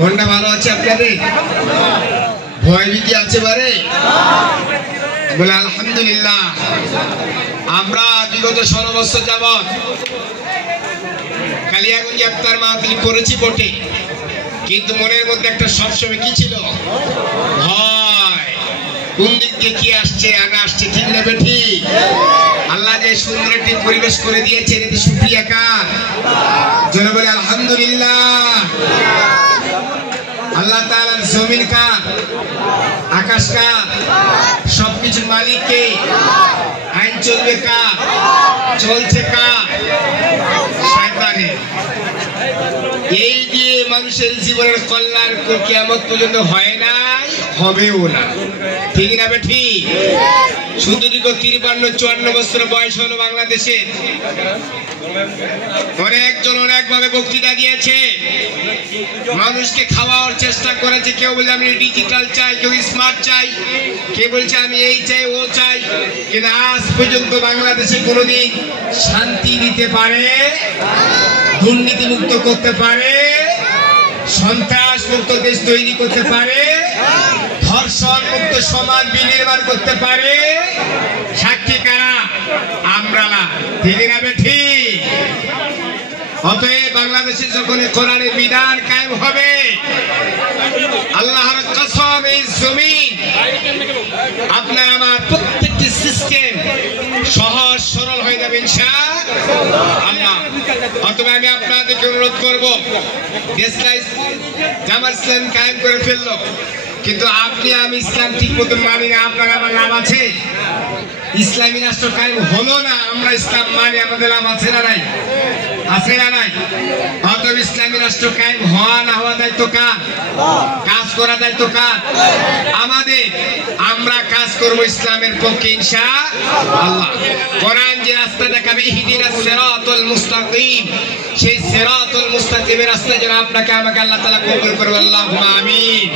মনটা ভালো আছে আপনাদের? ভয় ভীতি আছে বারে? বলে আলহামদুলিল্লাহ। আমরা বিগত 16 বছর যাবত কালিয়াগঞ্জ ইফতার মাহফিল করেছি বটে, কিন্তু মনের মধ্যে একটা সবসময় কি ছিল? ভয়। কোন দিক দিয়ে কি আসছে আগে আসছে, ঠিক না ঠিক? আল্লাহ যে সুন্দর একটি পরিবেশ করে দিয়েছেন, এতে শুকরিয়া কার? যারা বলে আলহামদুলিল্লাহ। আল্লাহ তাআলার জমিন কার? আকাশ কার? সবকিছুর মালিক কে? আইন চলবে কার? চলছে কার? শয়তানের। এই দিয়ে মানুষের জীবনের কল্যাণ কিয়ামত পর্যন্ত হয় নাই, হবেও না, ঠিক না ঠিক? সুদীর্ঘ 53-54 বছর বয়স হলো বাংলাদেশে। অনেকজন অনেকভাবে বক্তৃতা দিয়েছে, মানুষকে খাওয়ার চেষ্টা করেছে। কেউ বলে আমি ডিজিটাল চাই, কেউ স্মার্ট চাই, কেউ বলছে আমি এই চাই ও চাই, কিন্তু আজ পর্যন্ত বাংলাদেশে কোনোদিন শান্তি দিতে পারে, দুর্নীতি মুক্ত করতে পারে, সন্ত্রাস মুক্ত দেশ তৈরি করতে পারে, ধর্ষণ মুক্ত সমাজ বিনির্মাণ করতে পারে? সাক্ষী কারা? আমরা না, ঠিক না ঠিক? অতএব বাংলাদেশে যখন কোরআনের বিধান কায়েম হবে, আল্লাহর কসম এই জমিন আপনার আমার প্রত্যেকটি সিস্টেম সহজ সরল হয়ে যাবে ইনশাআল্লাহ। অতএব আমি আপনাদেরকে অনুরোধ করব, দেশটা জামাত ইসলাম কায়েম করে ফেললো, কিন্তু আপনি আমি ইসলাম ঠিক মতো মানি না, আপনার আমার লাভ আছে? ইসলামী রাষ্ট্র কায়েম হলো না, আমরা ইসলাম মানি, আমাদের লাভ আছে না নাই? আছে না নাই? অতএব ইসলামী রাষ্ট্র কায়েম হওয়া না হওয়া দায়িত্ব কার? কাজ করা দায়িত্ব কার? আমাদের। আমরা কাজ করব ইসলামের পক্ষে ইনশাআল্লাহ। কোরআন যে রাস্তা দেখাবে, ইহদিনাস সিরাতাল মুস্তাকিম, সেই সিরাতাল মুস্তাকিমের রাস্তায় যেন আপনাকে আমাকে আল্লাহ তাআলা কবুল করবে। আল্লাহুম্মা আমিন।